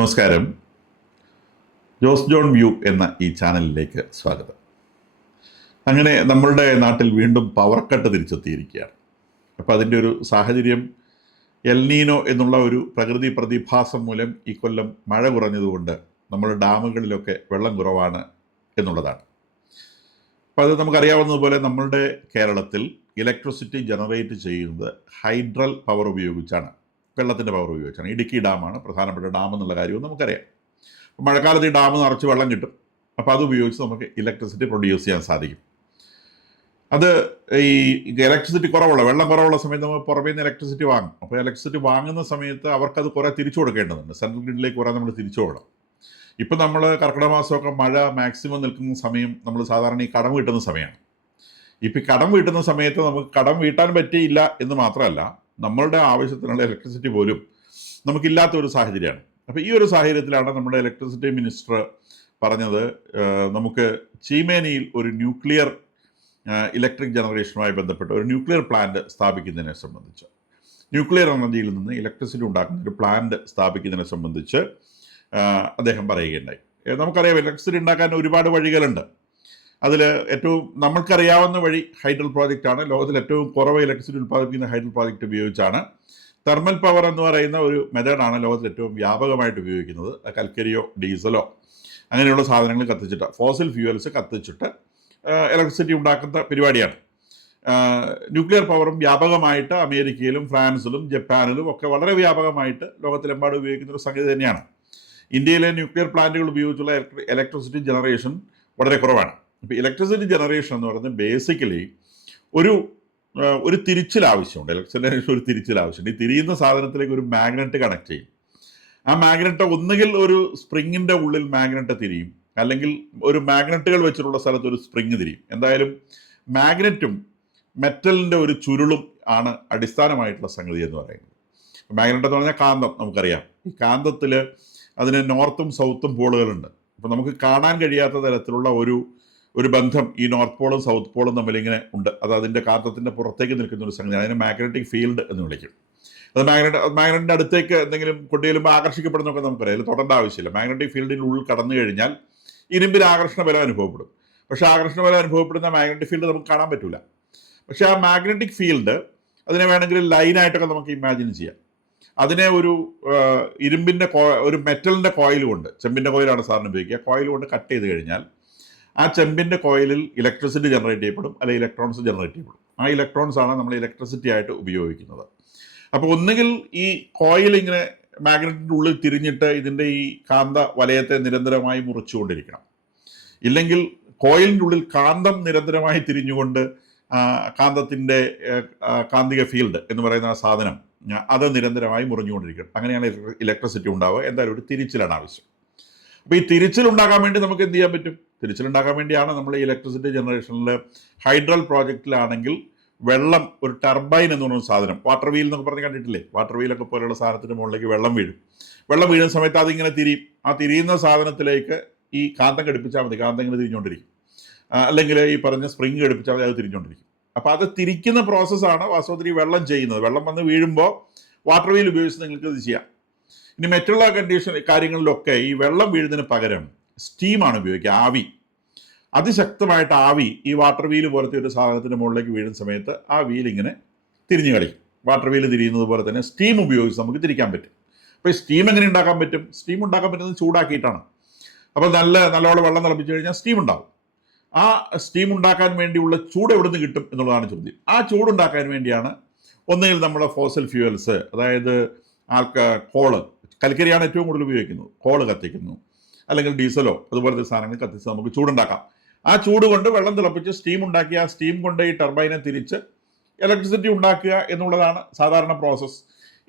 നമസ്കാരം. Jose John view എന്ന ഈ ചാനലിലേക്ക് സ്വാഗതം. അങ്ങനെ നമ്മളുടെ നാട്ടിൽ വീണ്ടും പവർ കട്ട് തിരിച്ചെത്തിയിരിക്കുകയാണ്. അപ്പോൾ അതിൻ്റെ ഒരു സാഹചര്യം എൽനീനോ എന്നുള്ള ഒരു പ്രകൃതി പ്രതിഭാസം മൂലം ഈ കൊല്ലം മഴ കുറഞ്ഞതുകൊണ്ട് നമ്മുടെ ഡാമുകളിലൊക്കെ വെള്ളം കുറവാണ് എന്നുള്ളതാണ്. അപ്പോൾ അത് നമുക്കറിയാവുന്നതുപോലെ നമ്മളുടെ കേരളത്തിൽ ഇലക്ട്രിസിറ്റി ജനറേറ്റ് ചെയ്യുന്നത് ഹൈഡ്രൽ പവർ ഉപയോഗിച്ചാണ്, വെള്ളത്തിൻ്റെ പവർ ഉപയോഗിച്ചാണ്. ഇടുക്കി ഡാമാണ് പ്രധാനപ്പെട്ട ഡാം എന്നുള്ള കാര്യവും നമുക്കറിയാം. മഴക്കാലത്ത് ഈ ഡാം നിറച്ച് വെള്ളം കിട്ടും. അപ്പോൾ അത് ഉപയോഗിച്ച് നമുക്ക് ഇലക്ട്രിസിറ്റി പ്രൊഡ്യൂസ് ചെയ്യാൻ സാധിക്കും. അത് ഈ ഇലക്ട്രിസിറ്റി കുറവുള്ള വെള്ളം കുറവുള്ള സമയത്ത് നമ്മൾ പുറമേ നിന്ന് ഇലക്ട്രിസിറ്റി വാങ്ങും. അപ്പോൾ ഇലക്ട്രിസിറ്റി വാങ്ങുന്ന സമയത്ത് അവർക്കത് കുറേ തിരിച്ചു കൊടുക്കേണ്ടതുണ്ട്. സെൻട്രൽ ഗ്രിഡിലേക്ക് കുറേ നമ്മൾ തിരിച്ചു കൊടുക്കണം. ഇപ്പം നമ്മൾ കർക്കിടക മാസമൊക്കെ മഴ മാക്സിമം നിൽക്കുന്ന സമയം നമ്മൾ സാധാരണ ഈ കടം വീട്ടുന്ന സമയമാണ്. ഇപ്പം കടം വീട്ടുന്ന സമയത്ത് നമുക്ക് കടം വീട്ടാൻ പറ്റിയില്ല എന്ന് മാത്രമല്ല, നമ്മളുടെ ആവശ്യത്തിനുള്ള ഇലക്ട്രിസിറ്റി പോലും നമുക്കില്ലാത്ത ഒരു സാഹചര്യമാണ്. അപ്പോൾ ഈ ഒരു സാഹചര്യത്തിലാണ് നമ്മുടെ ഇലക്ട്രിസിറ്റി മിനിസ്റ്റർ പറഞ്ഞത്, നമുക്ക് ചീമേനിയിൽ ഒരു ന്യൂക്ലിയർ ഇലക്ട്രിക് ജനറേഷനുമായി ബന്ധപ്പെട്ട് ഒരു ന്യൂക്ലിയർ പ്ലാന്റ് സ്ഥാപിക്കുന്നതിനെ സംബന്ധിച്ച്, ന്യൂക്ലിയർ എനർജിയിൽ നിന്ന് ഇലക്ട്രിസിറ്റി ഉണ്ടാക്കുന്ന ഒരു പ്ലാന്റ് സ്ഥാപിക്കുന്നതിനെ സംബന്ധിച്ച് അദ്ദേഹം പറയുകയുണ്ടായി. നമുക്കറിയാം, ഇലക്ട്രിസിറ്റി ഉണ്ടാക്കാൻ ഒരുപാട് വഴികളുണ്ട്. അതിൽ ഏറ്റവും നമ്മൾക്കറിയാവുന്ന വഴി ഹൈഡ്രൽ പ്രോജക്റ്റാണ്. ലോകത്തിൽ ഏറ്റവും കുറവ് ഇലക്ട്രിസിറ്റി ഉൽപ്പാദിപ്പിക്കുന്ന ഹൈഡ്രൽ പ്രോജക്റ്റ് ഉപയോഗിച്ചാണ്. തെർമൽ പവർ എന്ന് പറയുന്ന ഒരു മെത്തേഡാണ് ലോകത്തിൽ ഏറ്റവും വ്യാപകമായിട്ട് ഉപയോഗിക്കുന്നത്. കൽക്കരിയോ ഡീസലോ അങ്ങനെയുള്ള സാധനങ്ങൾ കത്തിച്ചിട്ട്, ഫോസിൽ ഫ്യൂവൽസ് കത്തിച്ചിട്ട് ഇലക്ട്രിസിറ്റി ഉണ്ടാക്കുന്ന പരിപാടിയാണ്. ന്യൂക്ലിയർ പവറും വ്യാപകമായിട്ട് അമേരിക്കയിലും ഫ്രാൻസിലും ജപ്പാനിലും ഒക്കെ വളരെ വ്യാപകമായിട്ട് ലോകത്തിലെമ്പാടും ഉപയോഗിക്കുന്ന ഒരു സംഗതി തന്നെയാണ്. ഇന്ത്യയിലെ ന്യൂക്ലിയർ പ്ലാന്റുകൾ ഉപയോഗിച്ചുള്ള ഇലക്ട്രിസിറ്റി ജനറേഷൻ വളരെ കുറവാണ്. ഇപ്പോൾ ഇലക്ട്രിസിറ്റി ജനറേഷൻ എന്ന് പറയുന്നത് ബേസിക്കലി ഒരു തിരിച്ചിൽ ആവശ്യമുണ്ട്. ഇലക്ട്രിസിറ്റി ഒരു തിരിച്ചിൽ ആവശ്യമുണ്ട്. ഈ തിരിയുന്ന സാധനത്തിലേക്ക് ഒരു മാഗ്നറ്റ് കണക്ട് ചെയ്യും. ആ മാഗ്നറ്റ് ഒന്നുകിൽ ഒരു സ്പ്രിങ്ങിൻ്റെ ഉള്ളിൽ മാഗ്നറ്റ് തിരിയും, അല്ലെങ്കിൽ ഒരു മാഗ്നറ്റുകൾ വെച്ചിട്ടുള്ള സ്ഥലത്ത് ഒരു സ്പ്രിങ് തിരിയും. എന്തായാലും മാഗ്നറ്റും മെറ്റലിൻ്റെ ഒരു ചുരുളും ആണ് അടിസ്ഥാനമായിട്ടുള്ള സംഗതി എന്ന് പറയുന്നത്. മാഗ്നറ്റ് എന്ന് പറഞ്ഞാൽ കാന്തം നമുക്കറിയാം. ഈ കാന്തത്തിൽ അതിന് നോർത്തും സൗത്തും പോളുകളുണ്ട്. അപ്പോൾ നമുക്ക് കാണാൻ കഴിയാത്ത തരത്തിലുള്ള ഒരു ബന്ധം ഈ നോർത്ത് പോളും സൗത്ത് പോളും തമ്മിൽ ഇങ്ങനെ ഉണ്ട്. അത് അതിൻ്റെ കാന്തത്തിൻ്റെ പുറത്തേക്ക് നിൽക്കുന്ന ഒരു സംഗതി. അതിനെ മാഗ്നറ്റിക് ഫീൽഡ് എന്ന് വിളിക്കും. അത് മാഗ്നറ്റിൻ്റെ അടുത്തേക്ക് എന്തെങ്കിലും കൊണ്ടുചെല്ലുമ്പോൾ ആകർഷിക്കപ്പെടുന്നൊക്കെ നമുക്കറിയാം. അതിൽ തൊടേണ്ട ആവശ്യമില്ല. മാഗ്നറ്റിക് ഫീൽഡിൻ്റെ ഉള്ളിൽ കടന്നു കഴിഞ്ഞാൽ ഇരുമ്പിൽ ആകർഷണ ബലം അനുഭവപ്പെടും. പക്ഷേ ആകർഷണ ബലം അനുഭവപ്പെടുന്ന മാഗ്നറ്റിക് ഫീൽഡ് നമുക്ക് കാണാൻ പറ്റില്ല. പക്ഷേ ആ മാഗ്നറ്റിക് ഫീൽഡ് അതിനെ വേണമെങ്കിൽ ലൈനായിട്ടൊക്കെ നമുക്ക് ഇമാജിൻ ചെയ്യാം. അതിനെ ഒരു ഇരുമ്പിൻ്റെ ഒരു മെറ്റലിൻ്റെ കോയിൽ കൊണ്ട്, ചെമ്പിൻ്റെ കോയിലാണ് സാറിന് ഉപയോഗിക്കുക, കോയിൽ കൊണ്ട് കട്ട് ചെയ്ത് കഴിഞ്ഞാൽ ആ ചെമ്പിൻ്റെ കോയിലിൽ ഇലക്ട്രിസിറ്റി ജനറേറ്റ് ചെയ്യപ്പെടും, അല്ലെങ്കിൽ ഇലക്ട്രോൺസ് ജനറേറ്റ് ചെയ്യപ്പെടും. ആ ഇലക്ട്രോൺസ് ആണ് നമ്മൾ ഇലക്ട്രിസിറ്റി ആയിട്ട് ഉപയോഗിക്കുന്നത്. അപ്പോൾ ഒന്നുകിൽ ഈ കോയിൽ ഇങ്ങനെ മാഗ്നറ്റിൻ്റെ ഉള്ളിൽ തിരിഞ്ഞിട്ട് ഇതിൻ്റെ ഈ കാന്ത വലയത്തെ നിരന്തരമായി മുറിച്ചുകൊണ്ടിരിക്കണം, ഇല്ലെങ്കിൽ കോയിലിൻ്റെ ഉള്ളിൽ കാന്തം നിരന്തരമായി തിരിഞ്ഞുകൊണ്ട് കാന്തത്തിൻ്റെ കാന്തിക ഫീൽഡ് എന്ന് പറയുന്ന ആ സാധനം അത് നിരന്തരമായി മുറിഞ്ഞുകൊണ്ടിരിക്കണം. അങ്ങനെയാണ് ഇലക്ട്രിസിറ്റി ഉണ്ടാവുക. എന്തായാലും ഒരു തിരിച്ചിലാണ് ആവശ്യം. അപ്പോൾ ഈ തിരിച്ചിലുണ്ടാക്കാൻ വേണ്ടി നമുക്ക് എന്ത് ചെയ്യാൻ പറ്റും? തിരിച്ചിലുണ്ടാക്കാൻ വേണ്ടിയാണ് നമ്മൾ ഈ ഇലക്ട്രിസിറ്റി ജനറേഷനിൽ ഹൈഡ്രൽ പ്രോജക്റ്റിലാണെങ്കിൽ വെള്ളം, ഒരു ടർബൈൻ എന്ന് പറയുന്ന സാധനം, വാട്ടർ വീൽ എന്നൊക്കെ പറഞ്ഞ് കണ്ടിട്ടില്ലേ? വാട്ടർ വീലൊക്കെ പോലെയുള്ള സാധനത്തിൻ്റെ മുകളിലേക്ക് വെള്ളം വീഴും. വെള്ളം വീഴുന്ന സമയത്ത് അതിങ്ങനെ തിരിയും. ആ തിരിയുന്ന സാധനത്തിലേക്ക് ഈ കാന്തം ഘടിപ്പിച്ചാൽ മതി, കാന്തം ഇങ്ങനെ തിരിഞ്ഞുകൊണ്ടിരിക്കും. അല്ലെങ്കിൽ ഈ പറഞ്ഞ സ്പ്രിങ് ഘടിപ്പിച്ചാൽ മതി, അത് തിരിഞ്ഞുകൊണ്ടിരിക്കും. അപ്പോൾ അത് തിരിക്കുന്ന പ്രോസസ്സാണ് വാസ്തവത്തിൽ ഈ വെള്ളം ചെയ്യുന്നത്. വെള്ളം വന്ന് വീഴുമ്പോൾ വാട്ടർ വീൽ ഉപയോഗിച്ച് നിങ്ങൾക്ക് ഇത് ചെയ്യാം. ഇനി മറ്റുള്ള കാര്യങ്ങളിലൊക്കെ ഈ വെള്ളം വീഴുന്നതിന് പകരം സ്റ്റീമാണ് ഉപയോഗിക്കുക, ആവി. അതിശക്തമായിട്ട് ആവി ഈ വാട്ടർ വീല് പോലത്തെ ഒരു സാധനത്തിൻ്റെ മുകളിലേക്ക് വീഴുന്ന സമയത്ത് ആ വീൽ ഇങ്ങനെ തിരിഞ്ഞു കളിക്കും. വാട്ടർ വീല് തിരിയുന്നത് പോലെ തന്നെ സ്റ്റീം ഉപയോഗിച്ച് നമുക്ക് തിരിക്കാൻ പറ്റും. അപ്പോൾ ഈ സ്റ്റീം എങ്ങനെ ഉണ്ടാക്കാൻ പറ്റും? സ്റ്റീം ഉണ്ടാക്കാൻ പറ്റുന്നത് ചൂടാക്കിയിട്ടാണ്. അപ്പോൾ നല്ലോണം വെള്ളം തിളപ്പിച്ച് കഴിഞ്ഞാൽ സ്റ്റീം ഉണ്ടാവും. ആ സ്റ്റീം ഉണ്ടാക്കാൻ വേണ്ടിയുള്ള ചൂട് എവിടെ നിന്ന് കിട്ടും എന്നുള്ളതാണ് ചോദ്യം. ആ ചൂടുണ്ടാക്കാൻ വേണ്ടിയാണ് ഒന്നുകിൽ നമ്മുടെ ഫോസിൽ ഫ്യൂവൽസ്, അതായത് കോള്, കൽക്കരിയാണ് ഏറ്റവും കൂടുതൽ ഉപയോഗിക്കുന്നത്, കോള് കത്തിക്കുന്നു, അല്ലെങ്കിൽ ഡീസലോ അതുപോലത്തെ സാധനങ്ങൾ കത്തിച്ച് നമുക്ക് ചൂടുണ്ടാക്കാം. ആ ചൂട് കൊണ്ട് വെള്ളം തിളപ്പിച്ച് സ്റ്റീം ഉണ്ടാക്കി ആ സ്റ്റീം കൊണ്ട് ഈ ടർബൈനെ തിരിച്ച് ഇലക്ട്രിസിറ്റി ഉണ്ടാക്കുക എന്നുള്ളതാണ് സാധാരണ പ്രോസസ്സ്.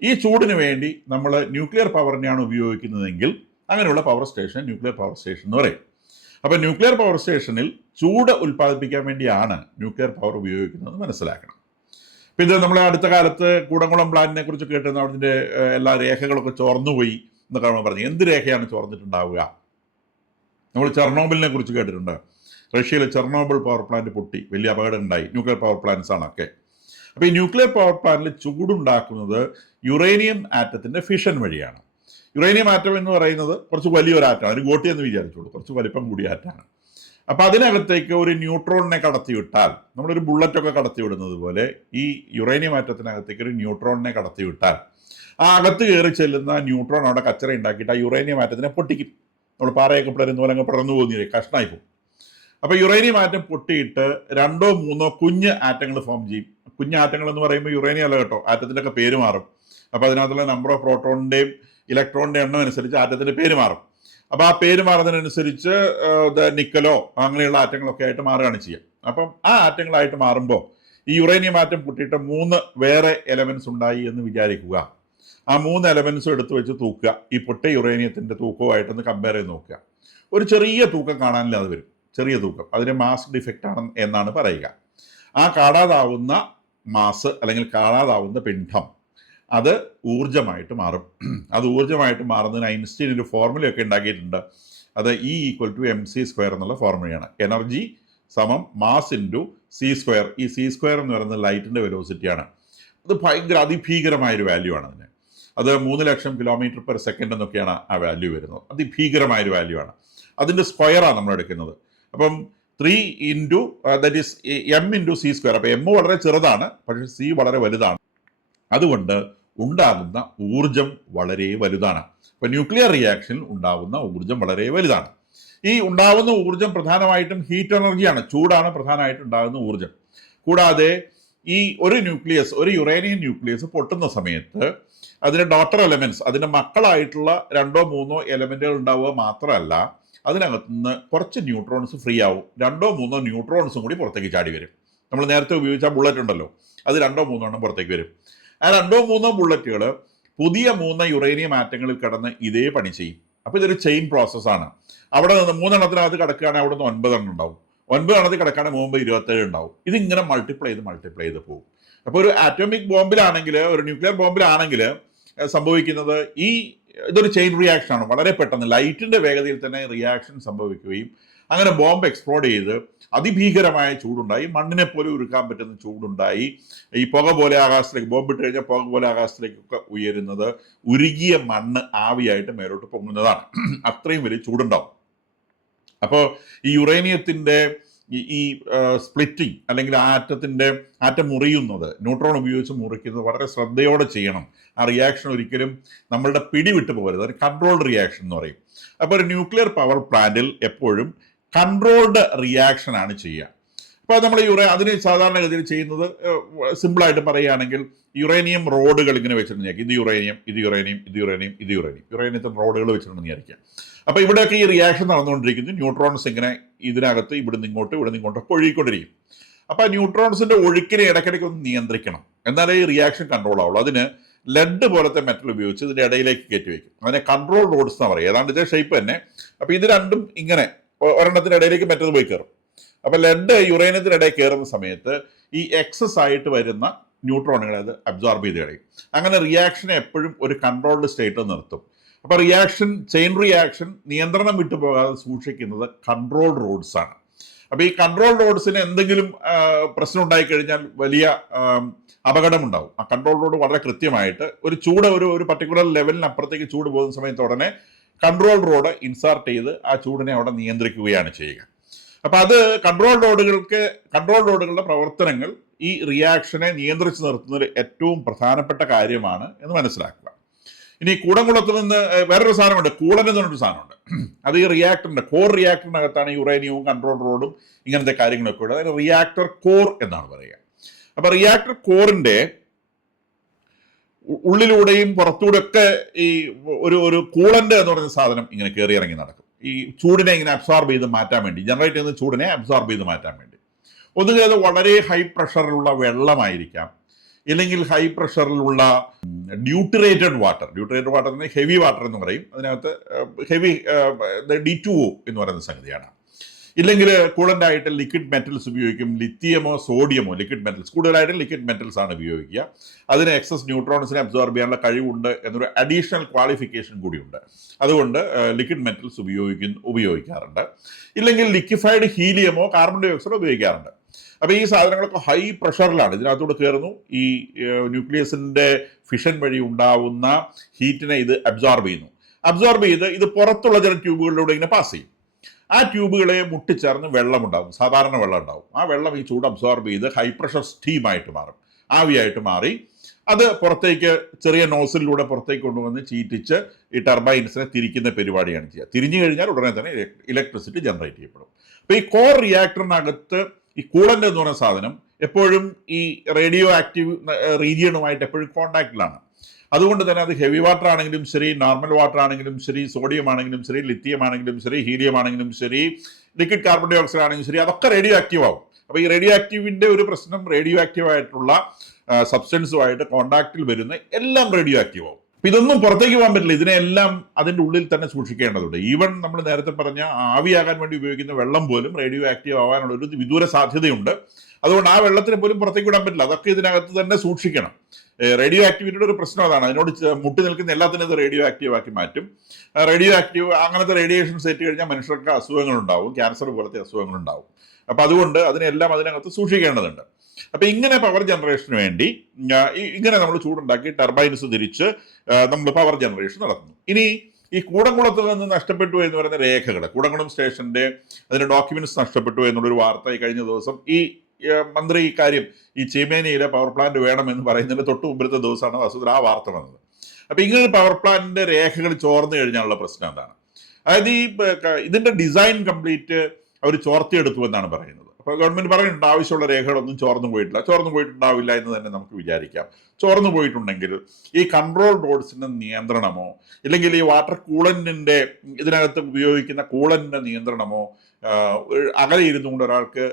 ഈ ചൂടിന് വേണ്ടി നമ്മൾ ന്യൂക്ലിയർ പവറിനെയാണ് ഉപയോഗിക്കുന്നതെങ്കിൽ അങ്ങനെയുള്ള power station nuclear power station എന്ന് പറയും. അപ്പോൾ ന്യൂക്ലിയർ പവർ സ്റ്റേഷനിൽ ചൂട് ഉൽപ്പാദിപ്പിക്കാൻ വേണ്ടിയാണ് ന്യൂക്ലിയർ പവർ ഉപയോഗിക്കുന്നത് മനസ്സിലാക്കണം. അപ്പോൾ ഇത് നമ്മൾ അടുത്ത കാലത്ത് കൂടംകുളം പ്ലാന്റിനെ കുറിച്ച് കേട്ടുന്ന അതിൻ്റെ എല്ലാ രേഖകളൊക്കെ ചോർന്നുപോയി എന്നൊക്കെ നമ്മൾ പറഞ്ഞു. എന്ത് രേഖയാണ് ചോർന്നിട്ടുണ്ടാവുക? നമ്മൾ ചെർണോബിലിനെ കുറിച്ച് കേട്ടിട്ടുണ്ട്. റഷ്യയിലെ ചെർണോബിൾ പവർ പ്ലാന്റ് പൊട്ടി, വലിയ അപകടം ഉണ്ടായി. ന്യൂക്ലിയർ പവർ പ്ലാന്റ്സ് ആണൊക്കെ. അപ്പോൾ ഈ ന്യൂക്ലിയർ പവർ പ്ലാന്റിൽ ചൂടുണ്ടാക്കുന്നത് യുറേനിയം ആറ്റത്തിൻ്റെ ഫിഷൻ വഴിയാണ്. യുറേനിയം ആറ്റം എന്ന് പറയുന്നത് കുറച്ച് വലിയൊരു ആറ്റമാണ്, ഒരു ഗോട്ടി എന്ന് വിചാരിച്ചോളൂ, കുറച്ച് വലിപ്പം കൂടിയ ആറ്റാണ്. അപ്പൊ അതിനകത്തേക്ക് ഒരു ന്യൂട്രോണിനെ കടത്തിവിട്ടാൽ, നമ്മളൊരു ബുള്ളറ്റൊക്കെ കടത്തിവിടുന്നത് പോലെ ഈ യുറേനിയം ആറ്റത്തിനകത്തേക്ക് ഒരു ന്യൂട്രോണിനെ കടത്തിവിട്ടാൽ ആ അകത്ത് കയറി ചെല്ലുന്ന ന്യൂട്രോൺ അവിടെ കച്ചറ ഉണ്ടാക്കിയിട്ട് ആ യുറേനിയം ആറ്റത്തിനെ പൊട്ടിക്കും. നമ്മൾ പാറയൊക്കെ പിളരുന്ന പോലെ അങ്ങ് പടർന്നു പോകുന്നില്ലേ, കഷ്ണമായി പോകും. അപ്പൊ യുറേനിയം ആറ്റം പൊട്ടിയിട്ട് 2 or 3 കുഞ്ഞ് ആറ്റങ്ങൾ ഫോം ചെയ്യും. കുഞ്ഞ് ആറ്റങ്ങൾ എന്ന് പറയുമ്പോൾ യുറേനിയം അല്ല കേട്ടോ, ആറ്റത്തിന്റെ ഒക്കെ പേര് മാറും. അപ്പൊ അതിനകത്തുള്ള നമ്പർ ഓഫ് പ്രോട്ടോണിന്റെയും ഇലക്ട്രോണിന്റെ എണ്ണം അനുസരിച്ച് ആറ്റത്തിന്റെ പേര് മാറും. അപ്പൊ ആ പേര് മാറുന്നതിനനുസരിച്ച് നിക്കലോ അങ്ങനെയുള്ള ആറ്റങ്ങളൊക്കെ ആയിട്ട് മാറുകയാണ് ചെയ്യുക. അപ്പം ആ ആറ്റങ്ങളായിട്ട് മാറുമ്പോൾ ഈ യുറേനിയം ആറ്റം പൊട്ടിയിട്ട് 3 വേറെ എലമെന്റ്സ് ഉണ്ടായി എന്ന് വിചാരിക്കുക. ആ 3 എലമെന്റ്സും എടുത്തു വെച്ച് തൂക്കുക, ഈ പൊട്ട യുറേനിയത്തിന്റെ തൂക്കവുമായിട്ടൊന്ന് കമ്പയർ ചെയ്ത് നോക്കുക. ഒരു ചെറിയ തൂക്കം കാണാനില്ലാതെ വരും, ചെറിയ തൂക്കം. അതിന് മാസ് ഡിഫക്റ്റ് ആണ് എന്നാണ് പറയുക. ആ കാണാതാവുന്ന മാസ് അല്ലെങ്കിൽ കാണാതാവുന്ന പിണ്ഡം അത് ഊർജമായിട്ട് മാറും. അത് ഊർജമായിട്ട് മാറുന്നതിന് ഐൻസ്റ്റീൻ ഒരു ഫോർമുലയൊക്കെ ഉണ്ടാക്കിയിട്ടുണ്ട്. അത് E=mc² എന്നുള്ള ഫോർമുലയാണ്. എനർജി സമം മാസ് ഇൻറ്റു c². ഈ c² എന്ന് പറയുന്നത് ലൈറ്റിന്റെ വെലോസിറ്റിയാണ്. അത് ഭയങ്കര അതിഭീകരമായൊരു വാല്യൂ ആണ് അതിന്. അത് 3 ലക്ഷം km/s എന്നൊക്കെയാണ് ആ വാല്യൂ വരുന്നത്. അതിഭീകരമായൊരു വാല്യൂ ആണ്. അതിന്റെ സ്ക്വയറാണ് നമ്മൾ എടുക്കുന്നത്. അപ്പം 3 into that is m into c². അപ്പം m വളരെ ചെറുതാണ്, പക്ഷേ c വളരെ വലുതാണ്. അതുകൊണ്ട് ഉണ്ടാകുന്ന ഊർജം വളരെ വലുതാണ്. അപ്പൊ ന്യൂക്ലിയർ റിയാക്ഷനിൽ ഉണ്ടാകുന്ന ഊർജം വളരെ വലുതാണ്. ഈ ഉണ്ടാകുന്ന ഊർജം പ്രധാനമായിട്ടും ഹീറ്റ് എനർജിയാണ്, ചൂടാണ് പ്രധാനമായിട്ട് ഉണ്ടാകുന്ന ഊർജം. കൂടാതെ ഈ ഒരു യുറേനിയം ന്യൂക്ലിയസ് പൊട്ടുന്ന സമയത്ത് അതിന്റെ ഡോട്ടർ എലമെന്റ്സ്, അതിന്റെ മക്കളായിട്ടുള്ള 2 or 3 എലമെന്റുകൾ ഉണ്ടാവുക മാത്രമല്ല, അതിനകത്ത് നിന്ന് കുറച്ച് ന്യൂട്രോൺസ് ഫ്രീ ആവും. 2 or 3 ന്യൂട്രോൺസും കൂടി പുറത്തേക്ക് ചാടി വരും. നമ്മൾ നേരത്തെ ഉപയോഗിച്ച ബുള്ളറ്റ് ഉണ്ടല്ലോ, അത് 2 or 3 എണ്ണം പുറത്തേക്ക് വരും. ആ 2 or 3 ബുള്ളറ്റുകൾ പുതിയ 3 യുറേനിയം ആറ്റങ്ങളിൽ കിടന്ന് ഇതേ പണി ചെയ്യും. അപ്പൊ ഇതൊരു ചെയിൻ പ്രോസസ്സാണ്. അവിടെ നിന്ന് 3 എണ്ണത്തിനകത്ത് കിടക്കുകയാണെങ്കിൽ അവിടെ നിന്ന് 9 എണ്ണം ഉണ്ടാവും. 9 എണ്ണത്തിൽ കിടക്കുകയാണെങ്കിൽ മുമ്പ് 27 ഉണ്ടാവും. ഇതിങ്ങനെ മൾട്ടിപ്ലൈ ചെയ്ത് പോകും. അപ്പോൾ ഒരു ആറ്റോമിക് ബോംബിലാണെങ്കിൽ, ഒരു ന്യൂക്ലിയർ ബോംബിലാണെങ്കിൽ സംഭവിക്കുന്നത് ഇതൊരു ചെയിൻ റിയാക്ഷൻ ആണ്. വളരെ പെട്ടെന്ന് ലൈറ്റിന്റെ വേഗതയിൽ തന്നെ റിയാക്ഷൻ സംഭവിക്കുകയും അങ്ങനെ ബോംബ് എക്സ്പ്ലോഡ് ചെയ്ത് അതിഭീകരമായ ചൂടുണ്ടായി, മണ്ണിനെ പോലെ ഉരുക്കാൻ പറ്റുന്ന ചൂടുണ്ടായി. ഈ പുക പോലെ ആകാശത്തിലേക്ക്, ബോംബ് ഇട്ട് കഴിഞ്ഞാൽ പുക പോലെ ആകാശത്തിലേക്കൊക്കെ ഉയരുന്നത് ഉരുകിയ മണ്ണ് ആവിയായിട്ട് മേലോട്ട് പൊങ്ങുന്നതാണ്. അത്രയും വലിയ ചൂടുണ്ടാവും. അപ്പോൾ ഈ യുറേനിയത്തിന്റെ ഈ സ്പ്ലിറ്റിംഗ് അല്ലെങ്കിൽ ആറ്റം മുറിയുന്നത്, ന്യൂട്രോൺ ഉപയോഗിച്ച് മുറിക്കുന്നത് വളരെ ശ്രദ്ധയോടെ ചെയ്യണം. ആ റിയാക്ഷൻ ഒരിക്കലും നമ്മളുടെ പിടിവിട്ട് പോകരുത്. ഒരു കൺട്രോൾഡ് റിയാക്ഷൻ എന്ന് പറയും. അപ്പോൾ ഒരു ന്യൂക്ലിയർ പവർ പ്ലാന്റിൽ എപ്പോഴും കൺട്രോൾഡ് റിയാക്ഷൻ ആണ് ചെയ്യുക. അപ്പോൾ നമ്മൾ അതിന് സാധാരണഗതിയിൽ ചെയ്യുന്നത്, സിമ്പിളായിട്ട് പറയുകയാണെങ്കിൽ, യുറേനിയം റോഡുകൾ ഇങ്ങനെ വെച്ചിട്ടുണ്ടെങ്കിൽ ഇത് യുറേനിയത്തിന് റോഡുകൾ വെച്ചിട്ടുണ്ടെന്ന് വിചാരിക്കുക. അപ്പൊ ഇവിടെയൊക്കെ ഈ റിയാക്ഷൻ നടന്നുകൊണ്ടിരിക്കുന്നു. ന്യൂട്രോൺസ് ഇങ്ങനെ ഇതിനകത്ത് ഇവിടുന്ന് ഇങ്ങോട്ട് ഒഴുകിക്കൊണ്ടിരിക്കും. അപ്പൊ ന്യൂട്രോൺസിന്റെ ഒഴുക്കിനെ ഇടയ്ക്കിടയ്ക്ക് ഒന്ന് നിയന്ത്രിക്കണം, എന്നാലേ ഈ റിയാക്ഷൻ കൺട്രോൾ ആവുള്ളൂ. അതിന് ലെഡ് പോലത്തെ മെറ്റൽ ഉപയോഗിച്ച് ഇതിന്റെ ഇടയിലേക്ക് കയറ്റി വയ്ക്കും. അതിനെ കൺട്രോൾ റോഡ്സ് എന്ന് പറയും. ഏതാണ്ട് ഇതേ ഷേപ്പ് തന്നെ. അപ്പൊ ഇത് രണ്ടും ഇങ്ങനെ ഒരെണ്ണത്തിന്റെ ഇടയിലേക്ക് മറ്റത് പോയി കയറും. അപ്പൊ ലെഡ് യുറേനിയത്തിന്റെ ഇടയിൽ കയറുന്ന സമയത്ത് ഈ എക്സസ് ആയിട്ട് വരുന്ന ന്യൂട്രോണുകളെ അത് അബ്സോർബ് ചെയ്ത് കളയും. അങ്ങനെ റിയാക്ഷനെ എപ്പോഴും ഒരു കൺട്രോൾഡ് സ്റ്റേറ്റ് നിർത്തും. അപ്പൊ ചെയിൻ റിയാക്ഷൻ നിയന്ത്രണം വിട്ടുപോകാതെ സൂക്ഷിക്കുന്നത് കൺട്രോൾ റോഡ്സ് ആണ്. അപ്പൊ ഈ കൺട്രോൾ റോഡ്സിന് എന്തെങ്കിലും പ്രശ്നം ഉണ്ടായിക്കഴിഞ്ഞാൽ വലിയ അപകടമുണ്ടാവും. ആ കൺട്രോൾ റോഡ് വളരെ കൃത്യമായിട്ട് ഒരു പർട്ടിക്കുലർ ലെവലിനപ്പുറത്തേക്ക് ചൂട് പോകുന്ന സമയത്ത് ഉടനെ കൺട്രോൾ റോഡ് ഇൻസേർട്ട് ചെയ്ത് ആ ചൂടിനെ അവിടെ നിയന്ത്രിക്കുകയാണ് ചെയ്യുക. അപ്പൊ അത് കൺട്രോൾ റോഡുകളുടെ പ്രവർത്തനങ്ങൾ ഈ റിയാക്ഷനെ നിയന്ത്രിച്ച് നിർത്തുന്ന ഏറ്റവും പ്രധാനപ്പെട്ട കാര്യമാണ് എന്ന് മനസ്സിലാക്കുക. ഇനി കൂടംകുളത്ത് നിന്ന് വേറൊരു സാധനമുണ്ട്, കൂളൻ എന്ന് പറഞ്ഞൊരു സാധനമുണ്ട്. അത് ഈ കോർ റിയാക്ടറിനകത്താണ് യുറേനിയവും കൺട്രോൾ റോഡും ഇങ്ങനത്തെ കാര്യങ്ങളൊക്കെ ഉള്ളത്. അതിന് റിയാക്ടർ കോർ എന്നാണ് പറയുക. അപ്പൊ റിയാക്ടർ കോറിന്റെ ഉള്ളിലൂടെയും പുറത്തൂടെ ഒക്കെ ഈ ഒരു കൂളന്റ് എന്ന് പറയുന്ന സാധനം ഇങ്ങനെ കയറി ഇറങ്ങി നടക്കും. ഈ ചൂടിനെ ഇങ്ങനെ അബ്സോർബ് ചെയ്ത് മാറ്റാൻ വേണ്ടി, ജനറേറ്റ് ചെയ്യുന്ന ചൂടിനെ അബ്സോർബ് ചെയ്ത് മാറ്റാൻ വേണ്ടി. ഒന്നുകിൽ അത് വളരെ ഹൈ പ്രഷറിലുള്ള വെള്ളമായിരിക്കാം, ഇല്ലെങ്കിൽ ഹൈ പ്രഷറിലുള്ള ഡ്യൂട്ടിറേറ്റഡ് വാട്ടർ ഹെവി വാട്ടർ എന്ന് പറയും. അതിനകത്ത് ഹെവി D2O എന്ന് പറയുന്ന സംഗതിയാണ്. ഇല്ലെങ്കിൽ കൂളൻ്റായിട്ട് ലിക്വിഡ് മെറ്റൽസ് ഉപയോഗിക്കും. ലിത്തിയമോ സോഡിയമോ ലിക്വിഡ് മെറ്റൽസ്, കൂടുതലായിട്ടും ലിക്വിഡ് മെറ്റൽസ് ആണ് ഉപയോഗിക്കുക. അതിന് എക്സസ് ന്യൂട്രോൺസിനെ അബ്സോർബ് ചെയ്യാനുള്ള കഴിവുണ്ട് എന്നൊരു അഡീഷണൽ ക്വാളിഫിക്കേഷൻ കൂടിയുണ്ട്. അതുകൊണ്ട് ലിക്വിഡ് മെറ്റൽസ് ഉപയോഗിക്കാറുണ്ട്. ഇല്ലെങ്കിൽ ലിക്വിഫൈഡ് ഹീലിയമോ കാർബൺ ഡൈ ഓക്സൈഡോ ഉപയോഗിക്കാറുണ്ട്. അപ്പോൾ ഈ സാധനങ്ങളൊക്കെ ഹൈ പ്രഷറിലാണ് ഇതിനകത്തോട് കയറുന്നു. ഈ ന്യൂക്ലിയസിന്റെ ഫിഷൻ വഴി ഉണ്ടാവുന്ന ഹീറ്റിനെ ഇത് അബ്സോർബ് ചെയ്യുന്നു. അബ്സോർബ് ചെയ്ത് ഇത് പുറത്തുള്ള ചില ട്യൂബുകളിലൂടെ ഇങ്ങനെ പാസ് ചെയ്യും. ആ ട്യൂബുകളെ മുട്ടിച്ചേർന്ന് വെള്ളമുണ്ടാവും, സാധാരണ വെള്ളം ഉണ്ടാവും. ആ വെള്ളം ഈ ചൂട് അബ്സോർബ് ചെയ്ത് ഹൈ പ്രഷർ സ്റ്റീമായിട്ട് മാറും, ആവിയായിട്ട് മാറി അത് പുറത്തേക്ക് ചെറിയ നോസിലൂടെ പുറത്തേക്ക് കൊണ്ടുവന്ന് ചീറ്റിച്ച് ഈ ടർബൈൻസിനെ തിരിക്കുന്ന പരിപാടിയാണ് ചെയ്യുക. തിരിഞ്ഞു കഴിഞ്ഞാൽ ഉടനെ തന്നെ ഇലക്ട്രിസിറ്റി ജനറേറ്റ് ചെയ്യപ്പെടും. അപ്പോൾ ഈ കോർ റിയാക്ടറിനകത്ത് ഈ കൂളന്റ് എന്ന് പറയുന്ന സാധനം എപ്പോഴും ഈ റേഡിയോ ആക്റ്റീവ് റീജിയണുമായിട്ട് എപ്പോഴും കോണ്ടാക്റ്റിലാണ്. അതുകൊണ്ട് തന്നെ അത് ഹെവി വാട്ടർ ആണെങ്കിലും ശരി, നോർമൽ വാട്ടർ ആണെങ്കിലും ശരി, സോഡിയം ആണെങ്കിലും ശരി, ലിത്തിയം ആണെങ്കിലും ശരി, ഹീലിയം ആണെങ്കിലും ശരി, ലിക്വിഡ് കാർബൺ ഡൈ ഓക്സൈഡ് ആണെങ്കിലും ശരി, അതൊക്കെ റേഡിയോ ആക്റ്റീവ് ആവും. അപ്പോൾ ഈ റേഡിയോ ആക്റ്റീവിന്റെ ഒരു പ്രശ്നം, റേഡിയോ ആക്റ്റീവ് ആയിട്ടുള്ള സബ്സ്റ്റൻസുമായിട്ട് കോണ്ടാക്റ്റിൽ വരുന്ന എല്ലാം റേഡിയോ ആക്റ്റീവ് ആവും. ഇതൊന്നും പുറത്തേക്ക് പോകാൻ പറ്റില്ല, ഇതിനെല്ലാം അതിൻ്റെ ഉള്ളിൽ തന്നെ സൂക്ഷിക്കേണ്ടതുണ്ട്. ഈവൻ നമ്മൾ നേരത്തെ പറഞ്ഞ ആവിയാകാൻ വേണ്ടി ഉപയോഗിക്കുന്ന വെള്ളം പോലും റേഡിയോ ആക്റ്റീവ് ആവാനുള്ള ഒരു വിദൂര സാധ്യതയുണ്ട്. അതുകൊണ്ട് ആ വെള്ളത്തിന് പോലും പുറത്തേക്ക് വിടാൻ പറ്റില്ല, അതൊക്കെ ഇതിനകത്ത് തന്നെ സൂക്ഷിക്കണം. റേഡിയോ ആക്ടിവിറ്റിയുടെ ഒരു പ്രശ്നം അതാണ്, അതിനോട് മുട്ടി നിൽക്കുന്ന എല്ലാത്തിനും ഇത് റേഡിയോ ആക്റ്റീവ് ആക്കി മാറ്റും. റേഡിയോ ആക്റ്റീവ് അങ്ങനത്തെ റേഡിയേഷൻസ് ഏറ്റ് കഴിഞ്ഞാൽ മനുഷ്യർക്ക് അസുഖങ്ങളുണ്ടാവും, ക്യാൻസർ പോലത്തെ അസുഖങ്ങളുണ്ടാവും. അപ്പം അതുകൊണ്ട് അതിനെല്ലാം അതിനകത്ത് സൂക്ഷിക്കേണ്ടതുണ്ട്. അപ്പം ഇങ്ങനെ പവർ ജനറേഷന് വേണ്ടി ഇങ്ങനെ നമ്മൾ ചൂടുണ്ടാക്കി ടർബൈൻസ് തിരിച്ച് നമ്മൾ പവർ ജനറേഷൻ നടത്തുന്നു. ഇനി ഈ കൂടംകുളത്ത് നിന്ന് നഷ്ടപ്പെട്ടു എന്ന് പറയുന്ന രേഖകൾ, കൂടംകുളം സ്റ്റേഷന്റെ അതിന്റെ ഡോക്യുമെന്റ്സ് നഷ്ടപ്പെട്ടു എന്നുള്ളൊരു വാർത്ത ഈ കഴിഞ്ഞ ദിവസം ഈ മന്ത്രി ഇക്കാര്യം ഈ ചീമേനിയിലെ പവർ പ്ലാന്റ് വേണമെന്ന് പറയുന്നതിന് തൊട്ട് മുമ്പത്തെ ദിവസമാണ് വസുധര ആ വാർത്ത വന്നത്. അപ്പൊ ഇങ്ങനെ പവർ പ്ലാന്റിന്റെ രേഖകൾ ചോർന്നു കഴിഞ്ഞാലുള്ള പ്രശ്നം എന്താണ്? അതായത് ഈ ഇതിന്റെ ഡിസൈൻ കംപ്ലീറ്റ് അവർ ചോർത്തിയെടുത്തു എന്നാണ് പറയുന്നത്. അപ്പോൾ ഗവൺമെന്റ് പറഞ്ഞിട്ടുണ്ട് ആവശ്യമുള്ള രേഖകളൊന്നും ചോർന്നു പോയിട്ടില്ല, ചോർന്നു പോയിട്ടുണ്ടാവില്ല എന്ന് തന്നെ നമുക്ക് വിചാരിക്കാം. ചോർന്നു പോയിട്ടുണ്ടെങ്കിൽ ഈ കൺട്രോൾ റോഡ്സിന്റെ നിയന്ത്രണമോ ഇല്ലെങ്കിൽ ഈ വാട്ടർ കൂളന്റിന്റെ ഇതിനകത്ത് ഉപയോഗിക്കുന്ന കൂളന്റിന്റെ നിയന്ത്രണമോ അകലെ ഇരുന്നുകൊണ്ട് ഒരാൾക്ക്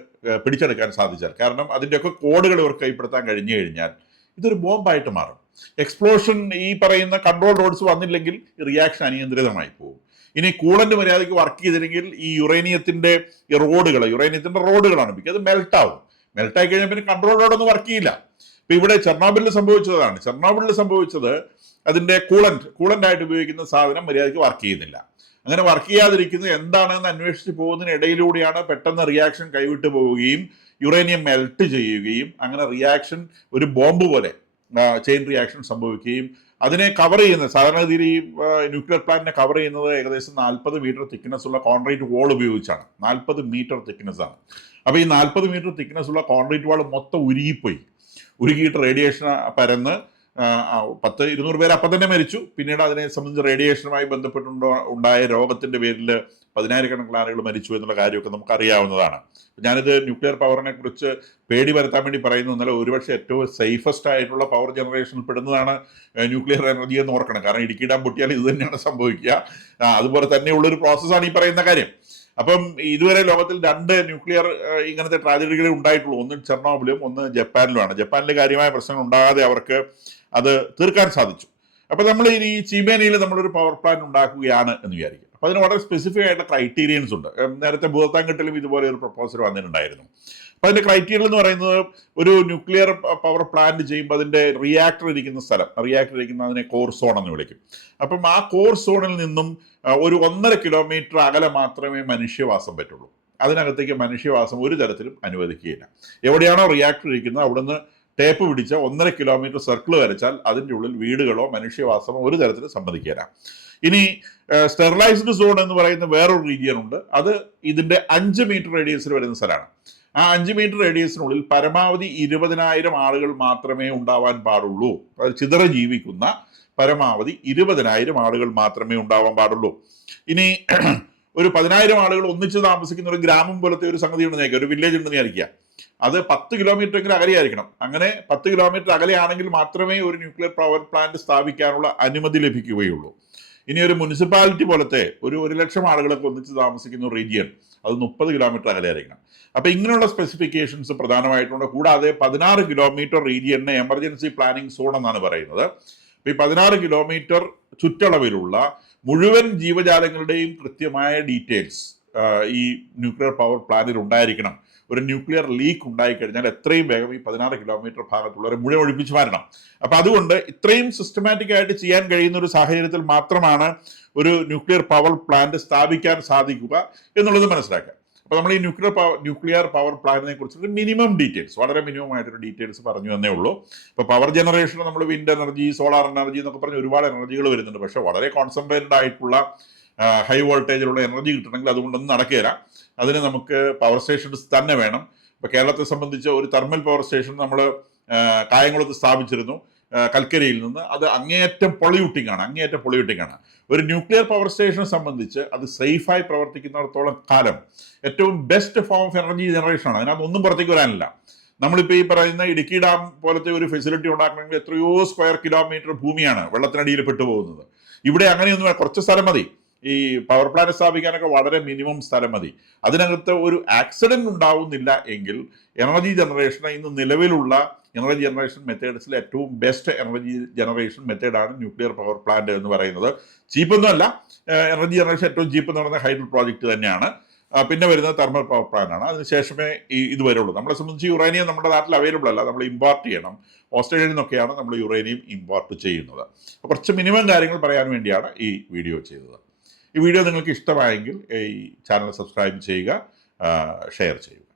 പിടിച്ചെടുക്കാൻ സാധിച്ചാൽ, കാരണം അതിൻ്റെയൊക്കെ കോഡുകൾ ഇവർക്ക് കൈപ്പെടുത്താൻ കഴിഞ്ഞു കഴിഞ്ഞാൽ ഇതൊരു ബോംബായിട്ട് മാറും. എക്സ്പ്ലോഷൻ ഈ പറയുന്ന കൺട്രോൾ റോഡ്സ് വന്നില്ലെങ്കിൽ റിയാക്ഷൻ അനിയന്ത്രിതമായി പോകും. ഇനി കൂളന്റ് മര്യാദയ്ക്ക് വർക്ക് ചെയ്തില്ലെങ്കിൽ ഈ യുറേനിയത്തിന്റെ റോഡുകളാണ് മിക്ക അത് മെൽട്ടാവും. മെൽട്ടായി കഴിഞ്ഞാൽ പിന്നെ കൺട്രോൾ റോഡൊന്നും വർക്ക് ചെയ്യില്ല. ഇപ്പൊ ഇവിടെ ചെർണോബിലിൽ സംഭവിച്ചതാണ്. ചെർണോബിലിൽ സംഭവിച്ചത് അതിന്റെ കൂളന്റ് ആയിട്ട് ഉപയോഗിക്കുന്ന സാധനം മര്യാദയ്ക്ക് വർക്ക് ചെയ്യുന്നില്ല. അങ്ങനെ വർക്ക് ചെയ്യാതിരിക്കുന്നത് എന്താണെന്ന് അന്വേഷിച്ച് പോകുന്നതിനിടയിലൂടെയാണ് പെട്ടെന്ന് റിയാക്ഷൻ കൈവിട്ടു പോവുകയും യുറേനിയം മെൽറ്റ് ചെയ്യുകയും അങ്ങനെ റിയാക്ഷൻ ഒരു ബോംബ് പോലെ ചെയിൻ റിയാക്ഷൻ സംഭവിക്കുകയും അതിനെ കവർ ചെയ്യുന്നത് സാധാരണഗതിയിൽ ഈ ന്യൂക്ലിയർ പ്ലാന്റിനെ കവർ ചെയ്യുന്നത് ഏകദേശം 40 മീറ്റർ തിക്നെസ് ഉള്ള കോൺക്രീറ്റ് വാൾ ഉപയോഗിച്ചാണ്. 40 മീറ്റർ തിക്നെസ് ആണ്. അപ്പോൾ ഈ 40 മീറ്റർ തിക്നെസ് ഉള്ള കോൺക്രീറ്റ് വാൾ മൊത്തം ഉരുകിയിട്ട് റേഡിയേഷൻ പരന്ന് 100-200 പേര് അപ്പം തന്നെ മരിച്ചു. പിന്നീട് അതിനെ സംബന്ധിച്ച് റേഡിയേഷനുമായി ഉണ്ടായ രോഗത്തിന്റെ പേരിൽ 10,000-കണക്കിന് ആളുകൾ മരിച്ചു എന്നുള്ള കാര്യമൊക്കെ നമുക്കറിയാവുന്നതാണ്. ഞാനിത് ന്യൂക്ലിയർ പവറിനെ കുറിച്ച് പേടി വരുത്താൻ വേണ്ടി പറയുന്നതല്ല, ഒരുപക്ഷെ ഏറ്റവും സേഫസ്റ്റ് ആയിട്ടുള്ള പവർ ജനറേഷനിൽ പെടുന്നതാണ് ന്യൂക്ലിയർ എനർജി എന്ന് ഓർക്കണം. കാരണം ഇടുക്കി ഡാം പൊട്ടിയാൽ ഇത് തന്നെയാണ് സംഭവിക്കുക. അതുപോലെ തന്നെയുള്ളൊരു പ്രോസസ്സാണ് ഈ പറയുന്ന കാര്യം. അപ്പം ഇതുവരെ ലോകത്തിൽ 2 ന്യൂക്ലിയർ ഇങ്ങനത്തെ ട്രാജഡികളെ ഉണ്ടായിട്ടുള്ളൂ. ഒന്ന് ചെർണോബിലും ഒന്ന് ജപ്പാനിലുമാണ്. ജപ്പാനിൽ കാര്യമായ പ്രശ്നങ്ങൾ ഉണ്ടാകാതെ അവർക്ക് അത് തീർക്കാൻ സാധിച്ചു. അപ്പൊ നമ്മൾ ഈ ചീമേനിയിൽ നമ്മളൊരു പവർ പ്ലാന്റ് ഉണ്ടാക്കുകയാണ് എന്ന് വിചാരിക്കും. അപ്പൊ അതിന് വളരെ സ്പെസിഫിക് ആയിട്ടുള്ള ക്രൈറ്റീരിയൻസ് ഉണ്ട്. നേരത്തെ ഭൂതത്താൻകെട്ടിലും ഇതുപോലെ ഒരു പ്രപ്പോസൽ വന്നിട്ടുണ്ടായിരുന്നു. അപ്പൊ അതിന്റെ ക്രൈറ്റീരിയ എന്ന് പറയുന്നത് ഒരു ന്യൂക്ലിയർ പവർ പ്ലാന്റ് ചെയ്യുമ്പോൾ അതിന്റെ റിയാക്ടർ ഇരിക്കുന്ന അതിനെ കോർ സോൺ എന്ന് വിളിക്കും. അപ്പം ആ കോർ സോണിൽ നിന്നും ഒരു 1.5 കിലോമീറ്റർ അകലെ മാത്രമേ മനുഷ്യവാസം പറ്റുള്ളൂ. അതിനകത്തേക്ക് മനുഷ്യവാസം ഒരു തരത്തിലും അനുവദിക്കുകയില്ല. എവിടെയാണോ റിയാക്ടർ ഇരിക്കുന്നത് അവിടുന്ന് ടേപ്പ് പിടിച്ച 1.5 കിലോമീറ്റർ സർക്കിൾ വരച്ചാൽ അതിൻ്റെ ഉള്ളിൽ വീടുകളോ മനുഷ്യവാസമോ ഒരു തരത്തിലും സമ്മതിക്കില്ല. ഇനി സ്റ്റെറിലൈസ്ഡ് സോൺ എന്ന് പറയുന്ന വേറൊരു റീജിയൻ ഉണ്ട്. അത് ഇതിന്റെ 5 മീറ്റർ റേഡിയസിൽ വരുന്ന സ്ഥലമാണ്. ആ 5 മീറ്റർ റേഡിയസിനുള്ളിൽ പരമാവധി 20,000 ആളുകൾ മാത്രമേ ഉണ്ടാവാൻ പാടുള്ളൂ. അത് ചിതറ ജീവിക്കുന്ന പരമാവധി 20,000 ആളുകൾ മാത്രമേ ഉണ്ടാവാൻ പാടുള്ളൂ. ഇനി ഒരു 10,000 ആളുകൾ ഒന്നിച്ച് താമസിക്കുന്ന ഒരു ഗ്രാമം പോലത്തെ ഒരു സംഗതി ഉണ്ടെന്ന് ഒരു വില്ലേജ് ഉണ്ടെന്ന് വിചാരിക്കുക. അത് 10 കിലോമീറ്റർ എങ്കിലും അകലെയായിരിക്കണം. അങ്ങനെ 10 കിലോമീറ്റർ അകലെയാണെങ്കിൽ മാത്രമേ ഒരു ന്യൂക്ലിയർ പവർ പ്ലാന്റ് സ്ഥാപിക്കാനുള്ള അനുമതി ലഭിക്കുകയുള്ളൂ. ഇനി ഒരു മുനിസിപ്പാലിറ്റി പോലത്തെ ഒരു 1,00,000 ആളുകളൊക്കെ ഒന്നിച്ച് താമസിക്കുന്ന ഒരു റീജിയൻ അത് 30 കിലോമീറ്റർ അകലെയായിരിക്കണം. അപ്പൊ ഇങ്ങനെയുള്ള സ്പെസിഫിക്കേഷൻസ് പ്രധാനമായിട്ടുണ്ട്. കൂടാതെ 16 കിലോമീറ്റർ റീജിയനെ എമർജൻസി പ്ലാനിംഗ് സോൺ എന്നാണ് പറയുന്നത്. ഈ 16 കിലോമീറ്റർ ചുറ്റളവിലുള്ള മുഴുവൻ ജീവജാലങ്ങളുടെയും കൃത്യമായ ഡീറ്റെയിൽസ് ഈ ന്യൂക്ലിയർ പവർ പ്ലാന്റിൽ ഉണ്ടായിരിക്കണം. ഒരു ന്യൂക്ലിയർ ലീക്ക് ഉണ്ടായിക്കഴിഞ്ഞാൽ എത്രയും വേഗം ഈ 16 കിലോമീറ്റർ ഭാഗത്തുള്ളവരെ മുഴുവൻ ഒഴിപ്പിച്ചു മാറ്റണം. അപ്പൊ അതുകൊണ്ട് ഇത്രയും സിസ്റ്റമാറ്റിക് ആയിട്ട് ചെയ്യാൻ കഴിയുന്ന ഒരു സാഹചര്യത്തിൽ മാത്രമാണ് ഒരു ന്യൂക്ലിയർ പവർ പ്ലാന്റ് സ്ഥാപിക്കാൻ സാധിക്കുക എന്നുള്ളത് മനസ്സിലാക്കുക. അപ്പോൾ നമ്മൾ ഈ ന്യൂക്ലിയർ പവർ പ്ലാന്റിനെ കുറിച്ചിട്ട് മിനിമം ഡീറ്റെയിൽസ്, വളരെ മിനിമം ആയിട്ടൊരു ഡീറ്റെയിൽസ് പറഞ്ഞു തന്നേ ഉള്ളൂ. ഇപ്പോൾ പവർ ജനറേഷൻ നമ്മൾ വിൻഡ് എനർജി, സോളാർ എനർജി എന്നൊക്കെ പറഞ്ഞ് ഒരുപാട് എനർജികൾ വരുന്നുണ്ട്. പക്ഷേ വളരെ കോൺസെൻട്രേറ്റഡ് ആയിട്ടുള്ള ഹൈ വോൾട്ടേജിലുള്ള എനർജി കിട്ടണമെങ്കിൽ അതുകൊണ്ടൊന്നും നടക്കുകയില്ല. അതിന് നമുക്ക് പവർ സ്റ്റേഷൻസ് തന്നെ വേണം. ഇപ്പോൾ കേരളത്തെ സംബന്ധിച്ച് ഒരു തെർമൽ പവർ സ്റ്റേഷൻ നമ്മൾ കായംകുളത്ത് സ്ഥാപിച്ചിരുന്നു, കൽക്കരിയിൽ നിന്ന്. അത് അങ്ങേയറ്റം പൊള്യൂട്ടിംഗ് ആണ്. ഒരു ന്യൂക്ലിയർ പവർ സ്റ്റേഷനെ സംബന്ധിച്ച് അത് സേഫായി പ്രവർത്തിക്കുന്നിടത്തോളം കാലം ഏറ്റവും best form of energy generation ആണ്. അതിനകത്ത് ഒന്നും പുറത്തേക്ക് വരാനില്ല. നമ്മളിപ്പോൾ ഈ പറയുന്ന ഇടുക്കി ഡാം പോലത്തെ ഒരു ഫെസിലിറ്റി ഉണ്ടാക്കണമെങ്കിൽ എത്രയോ സ്ക്വയർ കിലോമീറ്റർ ഭൂമിയാണ് വെള്ളത്തിനടിയിൽ പെട്ടുപോകുന്നത്. ഇവിടെ അങ്ങനെയൊന്നും കുറച്ച് സ്ഥലം മതി. ഈ പവർ പ്ലാന്റ് സ്ഥാപിക്കാനൊക്കെ വളരെ മിനിമം സ്ഥലം മതി. അതിനകത്ത് ഒരു ആക്സിഡന്റ് ഉണ്ടാവുന്നില്ല എങ്കിൽ എനർജി ജനറേഷന് ഇന്ന് നിലവിലുള്ള എനർജി ജനറേഷൻ മെത്തേഡ്സിൽ ഏറ്റവും ബെസ്റ്റ് എനർജി ജനറേഷൻ മെത്തേഡാണ് ന്യൂക്ലിയർ പവർ പ്ലാന്റ് എന്ന് പറയുന്നത്. ചീപ്പൊന്നും അല്ല, എനർജി ജനറേഷൻ ഏറ്റവും ചീപ്പ് എന്ന് പറയുന്നത് ഹൈഡ്രോ പ്രോജക്റ്റ് തന്നെയാണ്. പിന്നെ വരുന്നത് തെർമൽ പവർ പ്ലാന്റ് ആണ്. അതിനുശേഷമേ ഇത് വരുള്ളൂ. നമ്മളെ സംബന്ധിച്ച് യുറേനിയം നമ്മുടെ നാട്ടിൽ അവൈലബിൾ അല്ല, നമ്മൾ ഇമ്പോർട്ട് ചെയ്യണം. ഓസ്ട്രേലിയയിൽ നിന്നൊക്കെയാണ് നമ്മൾ യുറേനിയം ഇമ്പോർട്ട് ചെയ്യുന്നത്. കുറച്ച് മിനിമം കാര്യങ്ങൾ പറയാൻ വേണ്ടിയാണ് ഈ വീഡിയോ ചെയ്തത്. ഈ വീഡിയോ നിങ്ങൾക്ക് ഇഷ്ടമായെങ്കിൽ ഈ ചാനൽ സബ്സ്ക്രൈബ് ചെയ്യുക, ഷെയർ ചെയ്യുക.